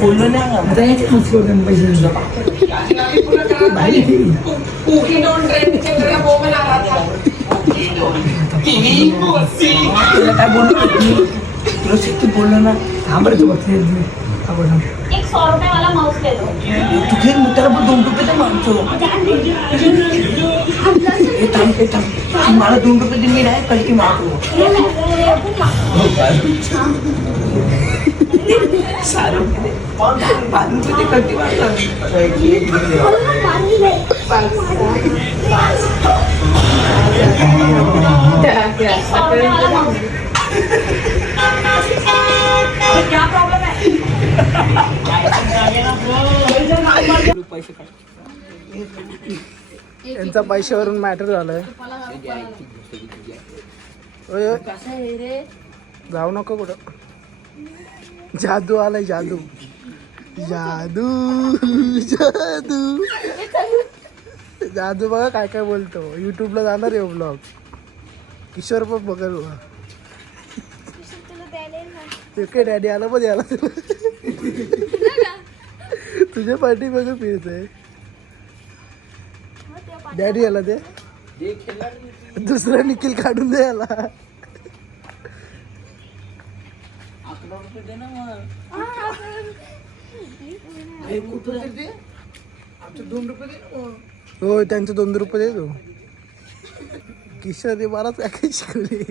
बोललो नाही बोललो ना थांबर तू बघते 100 रुपये वाला माउस ले लो तुझे मित्राला पण 2 रुपये तर मागतो मला 2 रुपये मी नाही कधी मागतो सारू पाणी किती कधी मागतो क्या प्रॉब्लम है यांचा पैशावरून मॅटर झालंय जाऊ नको कुठं जादू आलाय जादू जादू जादू जादू बघा काय काय बोलतो युट्यूबला जाणार आहे ब्लॉग किशोर पण बघा काय डॅडी आला पण याला तुझ्या पार्टी बघ फिरतोय डॅडी आला ते दुसरा निखिल काढून दे याला हो त्यांचे 2 रुपये दे तू किशोर बराच काय शिकवले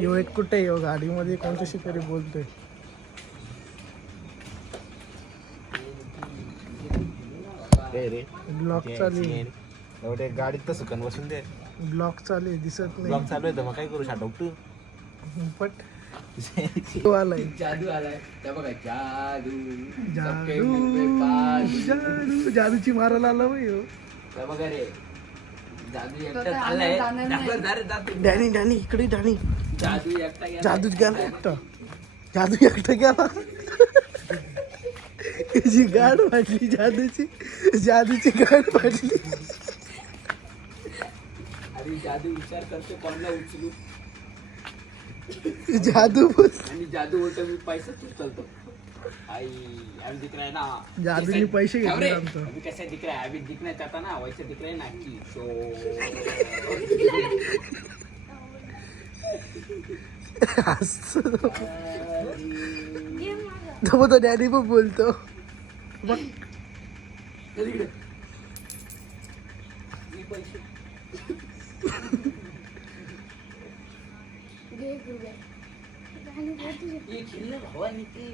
यो एक कुठे यो गाडीमध्ये कोणत्याशी तरी बोलतोय ब्लॉक चालू एवढे गाडीत तर सुकन बसून दे ब्लॉक चालू आहे दिसत नाही ब्लॉक चालू आहे तर मग काय करू शाटव तू पट आलाय जादू आलाय त्या बघा जादू जादू जादू जादूची मारायला आला भाई त्या बघा रे जादू एकटा आलाय डॅनी डॅनी इकडे डॅनी जादू एकटा गेला जादूच गेला एकटा जादू एकटा गेला जी गाड वाटली जादूची गाड वाटली अरे जादू विचार करतो कोणाला उचलू जादू आणि जादू बोलतो मी पैसा उचलतो आई अभी दिख रहा है ना जादूने पैसे घेतले आमचं अभी कैसे दिख रहा है अभी दिखना चाहता ना वैसे दिख रहा है ना की सो तो डॅडी पण बोलतो बघ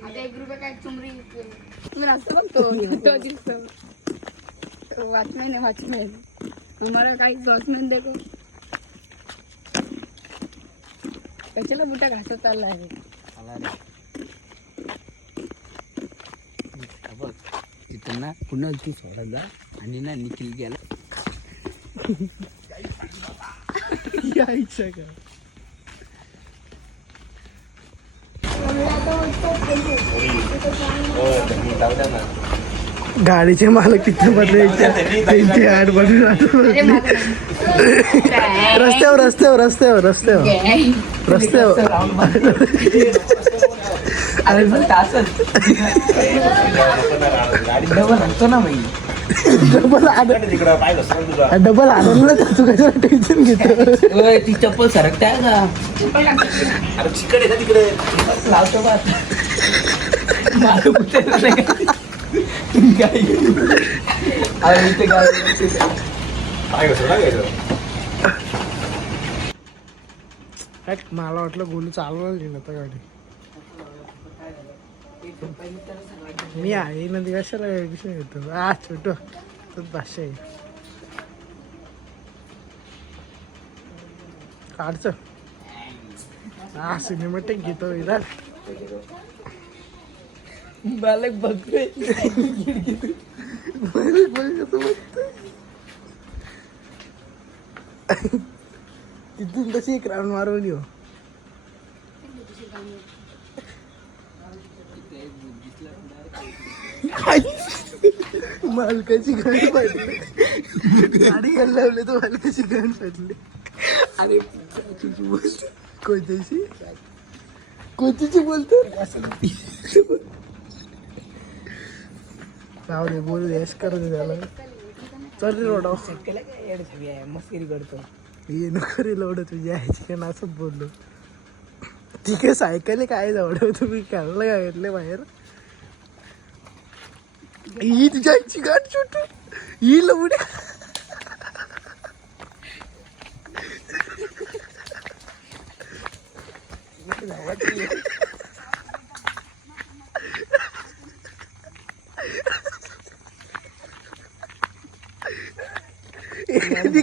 आता 1 रुपये काय चुमरी तुम्ही असं बघतो वॉचमैन हमारा काही वॉचमैन देखो कशाला बुटा घासत चालला आहे इथं ना पुन्हा तू सोडा जा आणि ना निखिल गेला यायचं का जाऊ द्या ना. गाडीचे मालक तिथे बदलायचे त्यांची ऍड बनवून अरे माझं नाही. रस्त्यावर रस्त्यावर रस्त्यावर रस्त्यावर रस्त्यावर डबल तिकडं पाहिलं सर तुझा. डबल आनंद तू कशाला टेन्शन घेतो. ती चप्पल सरकताय का अरे चिकट आहे ना तिकडे. लावतो बा माझं कुठे झालंय का? काय अरे इथे पाय घसरला घ्यायचं. मला वाटलं गोलू चालवलं नाही आता गाडी. मी आहे ना ती कशाला विषय घेतो. छोटं तर भाषा आहे काढचं. सिनेमॅटिक घेतो विराट. बालक बघतोय तिथून तशी एक राऊंड मारून येऊ. मालकाची गाडी पडली. गाडी घाल लावली तर मालकाची गाडी पडली. अरे कोणत्याची कोणतीची बोलतो. जाऊ दे बोलू यश करू दे त्याला. चल रे रोडा मस्करी करतो. ये नको रे लोड तुझी आईची कारण असंच बोललो. ठीक आहे सायकल काय जवळ तुम्ही काढलं का घेतले बाहेर. ही तुझ्या आईची गाठ छोट ही लवड्या.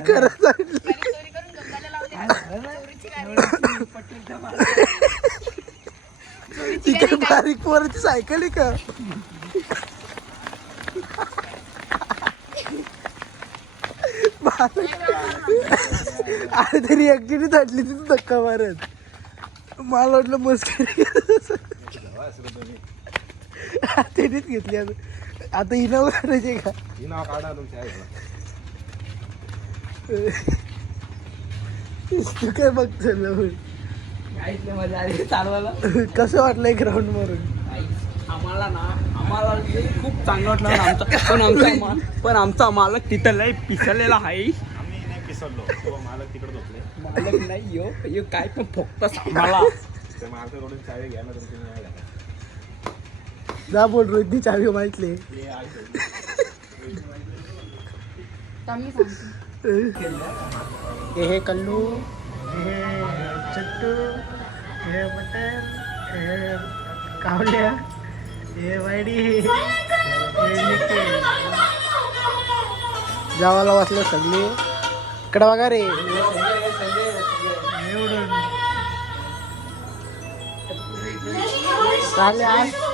करत तिकडे बारीक पोराची सायकल आहे का. अरे तरी ऍक्च्युली थटली तिथं धक्का मारत. मला वाटलं मस्करी त्यांनीच घेतली. आता इनाव काढायचे का. नाव काढा तुमच्या आहे. तू काय बघतो मजा आली चालवायला. कसं वाटलंय ग्राउंड मारून. आम्हाला खूप चांगलं वाटलं. पण आमचा मालक तिथं लय पिसलेला आहे. आम्ही नाही पिसरलो. तो मालक तिकडे झोपले. मालक नाही यो काय पण फक्त आम्हाला त्या मालकाकडून चावी घ्या ना तुमची नाही घ्या. जा बोल रोहितनी चावी माहितले. हे कल्लू हे चट्टू हे मटन हे कावल्या हे वाडी जावाला वाचलं सगळे. इकडं बघा रे एवढं आल्या आल्या.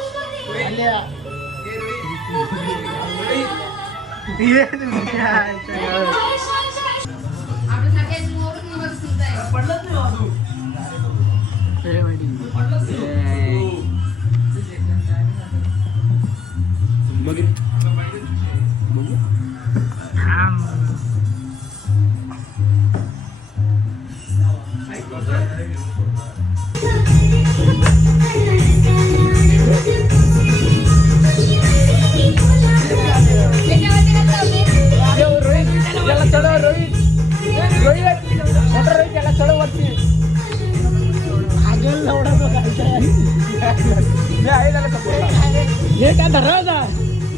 हे काय धरा होता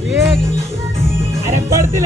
एक. अरे पडतील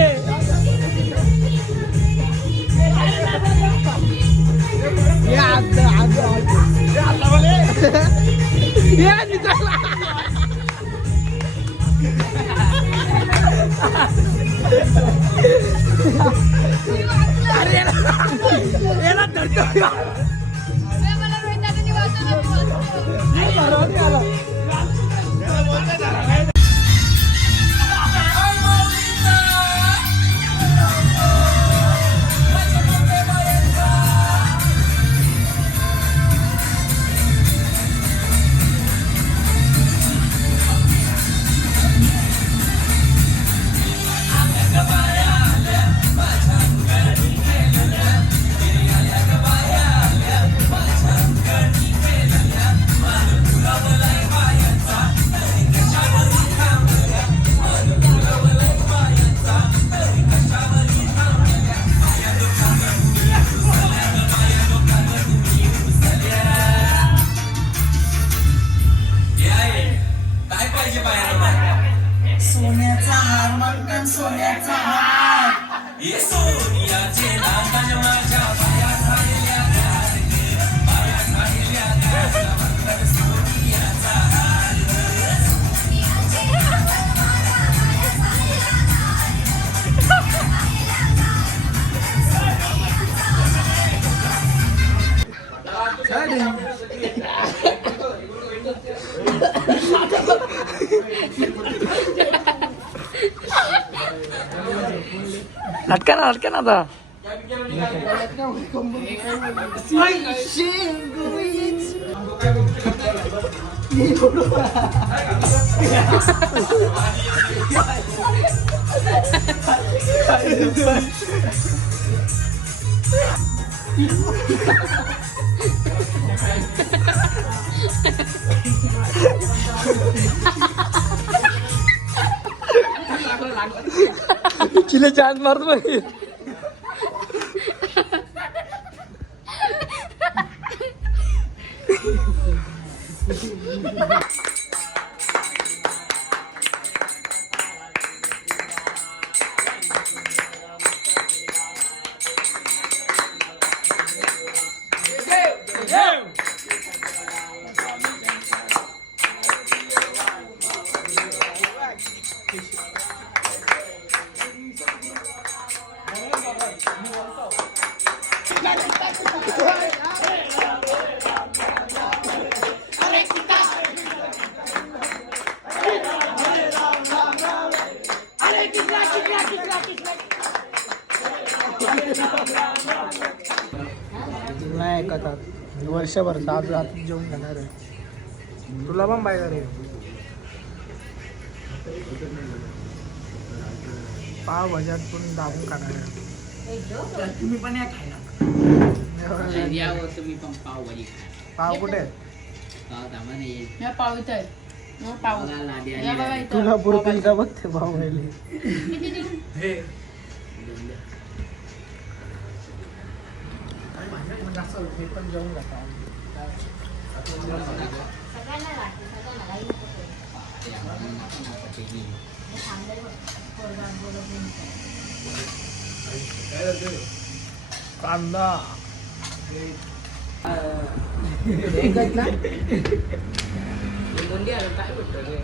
अटका ना आता चिले चांद मारतो बाई नाही ऐकतात वर्षभर आज रात्री जेवून घेणार आहे तुला पण पाहिजे रे पाव भाज्यात पण दाबून खाणार आहे तुम्ही पण या खायला तुम्ही पण पाव भाजी पाव कुठे या पाव इथं आहे. मग पाव या बघा इथं. तुला पुरतील का बघते पाव राहिले मी पण जेवून जातो कांदा एकच ना मुंडी आलं काय भेटतं रे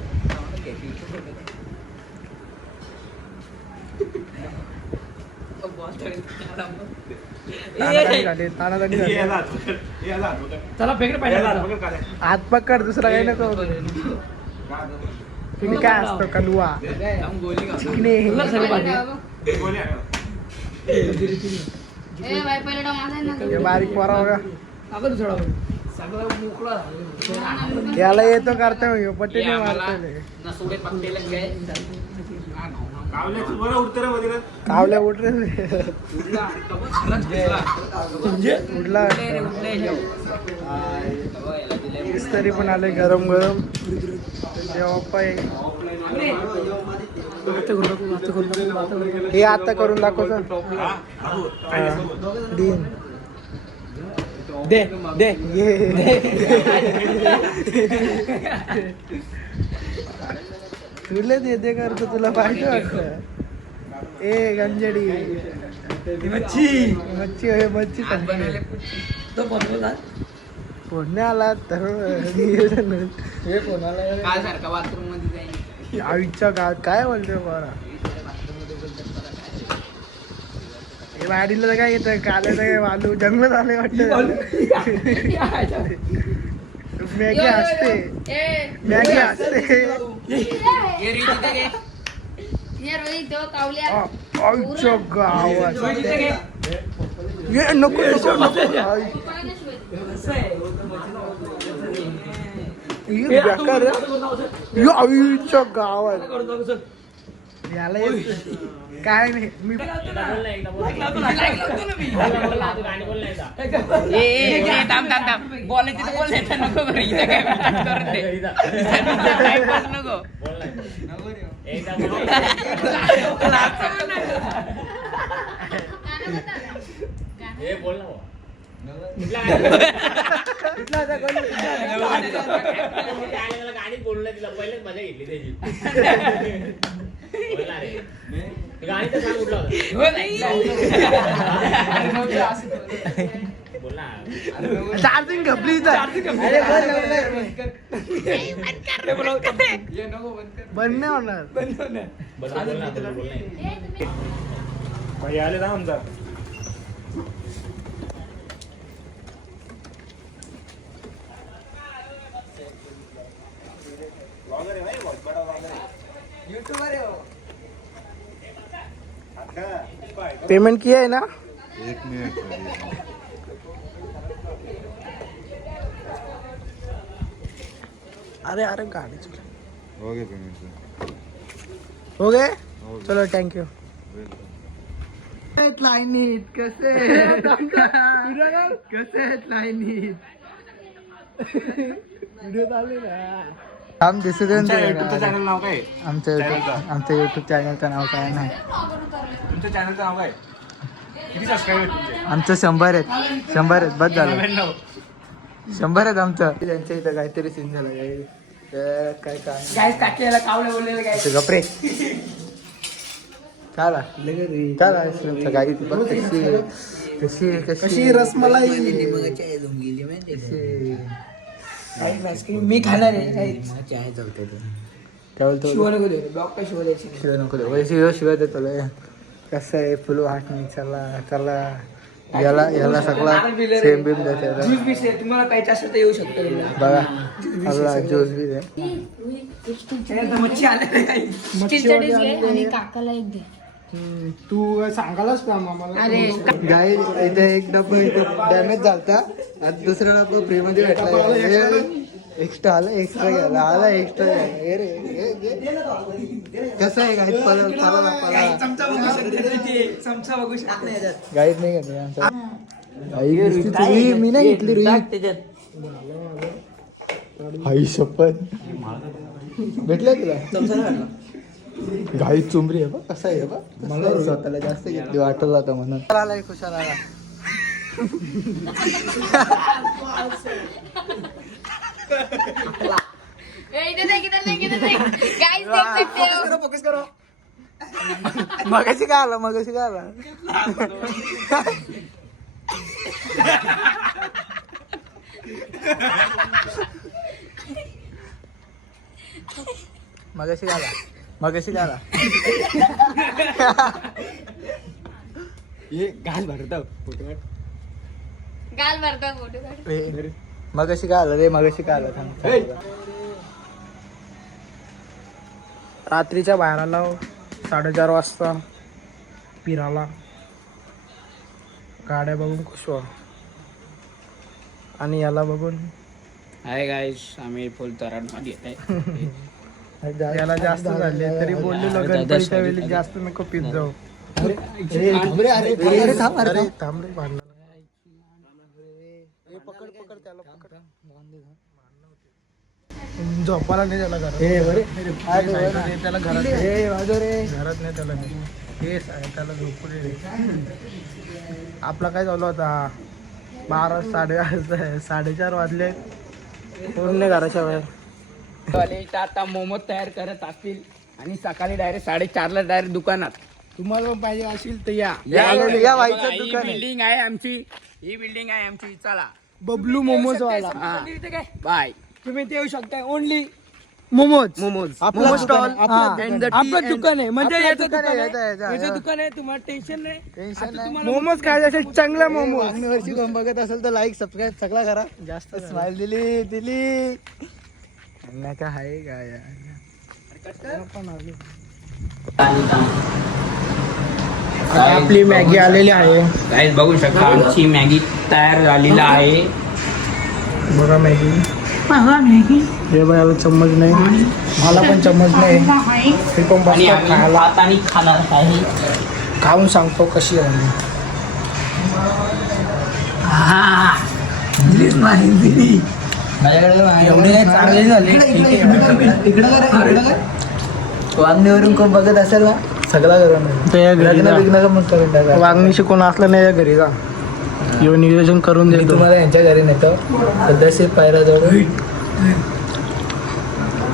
तानातानी झाली. चला फेकड पाहिजे हात पकड दुसरा काही नको तुम्ही काय असतो कलुआ चिकणे ए बाई पहिला डाव माझा आहे ना. हे बारीक पोरा बघा अगं थोडा सगळं मोकळा याला येतो करता पट्टीने मारतो नसुडे पक्केला काय कावल्या उठले उडला तरी पण आले गरम गरम जेव्हा हे आता करून दाखवतो दिन दे दे तुला देते करतो तुला पाहिजे वाटत ए गंजडी मच्छी मच्छी आहे मच्छी तो बनवला फोडणे आला तर हे कोणाला काल सारखा बाथरूम मध्ये जाईल आईच्या गावात काय बोलतोय बरा हे वाडीला तर काय येतं काल काय वालू जन्म झाले वाटतं मॅगी असते ए मॅगी असते ये रोहित तो कावल्या आईच्या गावात ये नको नको नको आई. हे बेकार आहे. यो आईच्या गावात याला काय नाही मी बोलायचं तर बोलायचं नको बरं इथं काय करून दे टाइमपास नको गाडीत बोललं तिला पहिलेच मजा घेतली त्याची बोलला रे. गाडी तर सांग कुठला बोलला चार्जिंग घपली बंद नाही होणार. भाई आले ना आमचा पेमेंट किया है ना? 1 मिनट अरे अरे गाड़ी चल हो गया पेमेंट हो गए. हो चलो थँक्यू. गया. लाईनीत कसे कसे लाईनीत व्हिडिओ चालू ना. काम दिसू दे. तुमचं चॅनल नाव काय आमच्या युट्यूब चॅनलचं नाव काय नाही. तुमच्या चॅनलचं नाव काय किती सबस्क्राईबर तुमचे आमचं 100 आहेत बस झालं. 100 आहेत आमचं. त्यांच्या इथं काहीतरी सीन झाला तर काय काय टाकलेला कावलं बोललेलं काय गपरे चाला चाला गाडी बघ कशी कशी रसमलाई मी खाणार आहे काय बोलतो ब्लॉक काय शिवायची शिवाय नको देऊ शिवाय देतो कसं आहे फुल वाट नाही चला याला सगळा सेम बीम देते. तुम्हाला पाहिजे असेल तर येऊ शकतो बघा आपला ज्यूस बी दे. मच्छी आले आणि काकाला एक दे. तू सांगायलाच का आम्हाला. अरे गाई इथे एक डब्बा इथे डॅमेज झालता आता दुसरा डब्बा फ्री मध्ये भेटला. एक्स्ट्रा आला एक्स्ट्रा घ्यायला आला एक्स्ट्रा कसं आहे गाईत चमचा बघू शकते गाईत नाही घेतली मी नाही घेतली रुई. आई शपथ भेटलं तुला गाई चुंबरी आहे बा कसं आहे बा मला स्वतःला जास्त घेतली वाटलं होतं म्हणून. आलाय खुशाल आला. फोकस करो. मगाशी काय आला मगाशी काय हे घाल भरत गाल भरता फोटो काढ. मगाशी काय आलं रे मगाशी काय आलं रात्रीच्या बाहेर आला 4:30 वाजता फिरायला. गाड्या बघून खुश व्हा आणि याला बघून हाय गाईस आम्ही फुल तराड मध्ये आहे. याला जास्त झाले तरी बोललेलो गणपतीच्या वेळी जास्त नको पित जाऊ. थांब रे भांडण पकड त्याला पकड झोपायला नाही त्याला घरात. त्याला घरात घरात नाही त्याला हे त्याला झोपू दे. आपला काय चालू होता 4:30 वाजले पूर्ण घराच्या बाहेर. आता मोमो तयार करत असतील आणि सकाळी डायरेक्ट 4:30ला डायरेक्ट दुकानात. तुम्हाला पाहिजे असेल तर या ही बिल्डिंग आहे आमची चला बबलू मोमोज वाला. बाय. तुम्ही ते येऊ शकता ओनली मोमोज आपला स्टॉल आपलं दुकान आहे म्हणजे याचं दुकान आहे. तुम्हाला टेन्शन नाही. मोमोज खायचे असेल चांगला मोमोज वर्षी कोण बघत असेल तर लाईक सबस्क्राईब सगळा करा. जास्त स्माइल दिली काय आहे काय आपली मॅगी आलेली आहे. गाईस बघू शकता आमची मॅगी तयार झालेला आहे. बघा मॅगी हे बायला चम्मच नाही मला पण चम्मच नाही. ते पण आणि बसतात आम्ही खायला. भात आणि खाणार आहे. खाऊन सांगतो कशी आहे. एवढे चांगले झाले. वागणीवरून कोण बघत असेल ना सगळा करून वागणी शिकून असलं नाही घरी जा. यो नियोजन करून देतो. तुम्हाला यांच्या घरी नेतो सदस्य पायरा जवळ.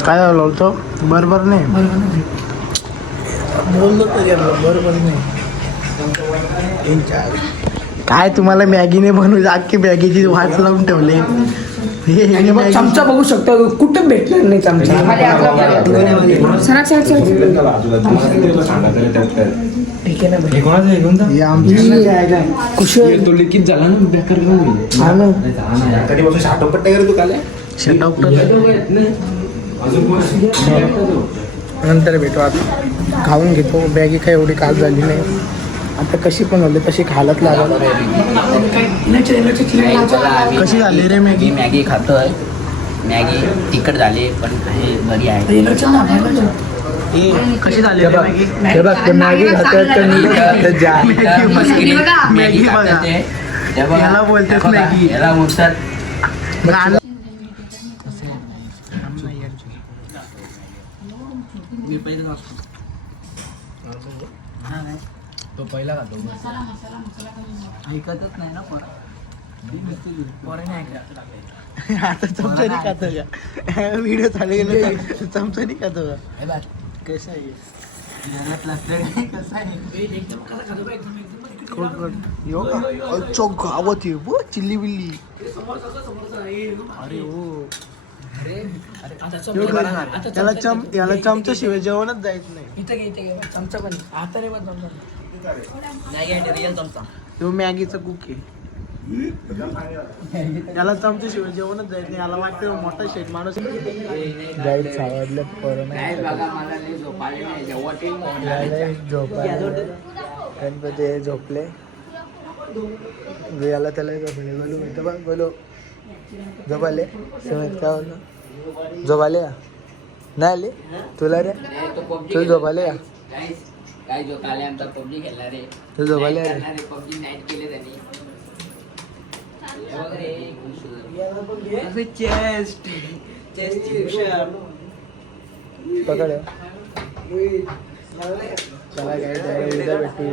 काय झालं होतो बरोबर नाही बोललो तरी बरोबर नाही. काय तुम्हाला मॅगीने बनवू अख्खी मॅगीची वाट लावून ठेवले. चमचा बघू शकता कुठे भेटणार नाही चमचा. कुशल तो लिखित झाला ना बेकार कधीपासून शाटोपट्टा तू काल नंतर भेटू. आता खाऊन घेतो. बॅगी काय एवढी काल झाली नाही. आता कशी पण होते तशी खालत लागल. कशी झाली रे मॅगी? मॅगी खातोय. मॅगी तिखट झाली पण बरी आहे. कशी झाली मॅगी? हे बघ ते मॅगी मॅगी खातात ते. याला बोलतेस मॅगी. याला बोलतात तो पहिला खातो. ऐकतच नाही ना आता चमचानी खातो का? व्हिडिओ चालू गेलो चमचानी खातो का? कसं आहे गावात चिल्ली बिल्ली. अरे हो याला चमचा शिवाय जेवणच जायच नाही. इथे चमचा पण हाताने पण चमचा. तो मॅगीचा कुक आहे. याला चमचा शिवाय जेवणच जायच नाही. याला वाटतं मोठा शेट माणूस. गाईड सावरलं गणपती झोपले. याला त्याला झोपले. गोलू माहिती बघ गोलू झोपाले. काय बोलतो झोपाले नाही आले तुला रे? तू झोपाले का? काय जो काले आमचा पबजी खेळला रे. तू झोपाले पबजी नाईट केले त्यांनी. पकड चला काय उद्या भेटू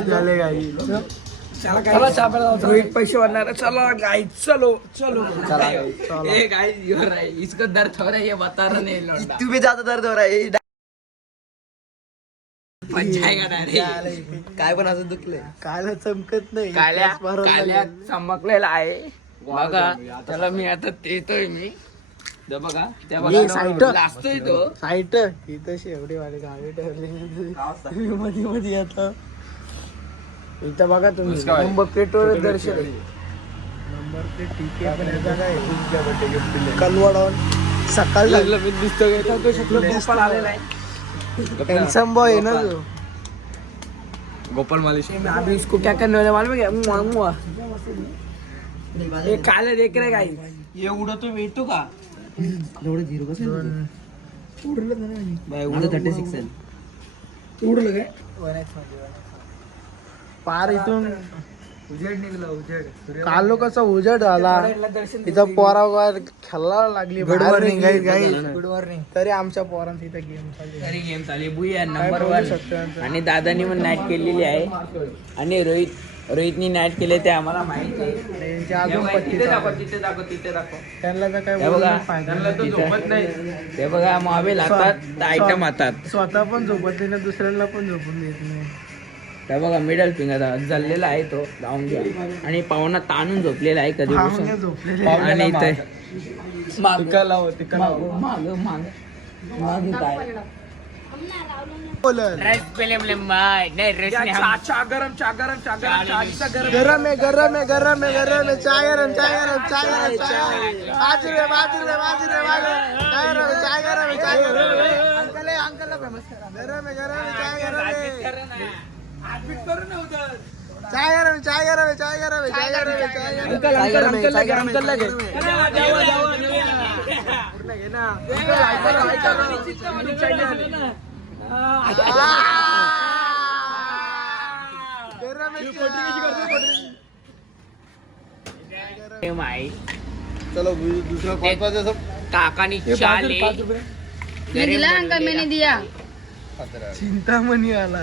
झाले गाई. रोहित पैसे वाढणार. चला गाई चलो चलो. ए गाइस यू आर राइट. इसको दर्द हो रहा है ये बता रहा नहीं लौंडा. तू भी ज्यादा दर्द हो रहा है. पंचायत डायरेक्ट. काय पण असं दुखले. कायला चमकत नाही. काल्या चमकलेला आहे बघा. त्याला मी आता येतोय मी बघा त्या लाजतोय तो साईट ही तशी एवढी वाली गावी ठेवली मध्ये मध्ये आता. इथं बघा तुम्ही नंबर प्लेटवर दर्शन. नंबर प्लेट ठीक आहे पण याचा काय कलवडॉन सकाळ लागलं मी दिसतो. गोपाल आलेला आहे. हॅन्डसम बॉय है ना जो गोपाल मालिश. अभी इसको क्या करने वाले मालूम है क्या? ये काले देख रहे गाइस. ये उडतो भेटतो का? एवढं 0 कसं उडलं नाही. माझं 36 आहे. उडलं काय पार इथून उजेड निघला. उजेड कालो कसा उजेड झाला. इथं पोरावर खेळायला लागली. Good morning good morning. तरी आमच्या पोरांचा इथं गेम चालू. तरी गेम चालू बुया नंबर 1. आणि दादानी पण नाईट केलेली आहे. आणि रोहितनी नाईट केले ते आम्हाला माहिती आहे. अजून तिथे दाखव. त्यांना तर काय ते बघा झोपत नाही. ते बघा मोबाईल हातात आयटम हातात. स्वतः पण झोपत नाही ना दुसऱ्यांना पण झोपून देत नाही. त्या बघा मिडल फिंगर जळलेला आहे तो लावून घ्या. आणि पाहुणा ताणून झोपलेला आहे कधी. आणि इथे माग गरम है गरम है गरम है गरम है. चाय गरम चाय गरम चाय गरम बाजू रे बाजू रे बाजू रे चाय गरम चाय गरम चाय गरम. अंकल है अंकल ला फेमस करा. गरम है चाय गरम है. चाय गरम चाय गरम चाय गरम चाय गरम चाय गरम अंकल लगे पूर्ण घे ना. चलो दूसरा काकानी चाले दिला अंकल मैंने दिया. चिंतामणी आला.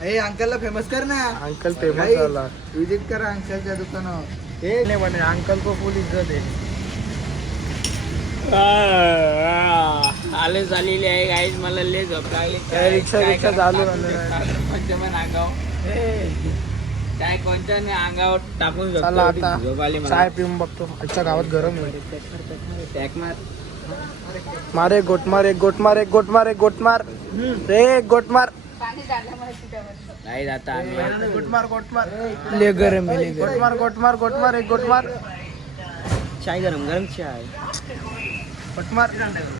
अंकलला फेमस कर ना. अंकल फेमस झाला. विजिट करा अंकलच्या दुकानावर. हे नाही म्हणे अंकल को फुल इज्जत आहे. आले झालेली आहे गाईज. मला लय झोप लागली. रिक्षा चालू काय कोणत्या अंगावर टाकून चला आता झोपाली चाय पिऊन बघतो. आजच्या गावात गरम होईल. टॅक मार. मार एक गोट मार, एक गोट मार, एक गोट मार, एक गोट मार रे, एक गोट मार. नाही जाता आम्ही. गोट मार, गोट मार. ले गरम आहे. गोट मार, गोट मार, गोट मार, एक गोट मार. चाय गरम गरम चाय. गोट मार.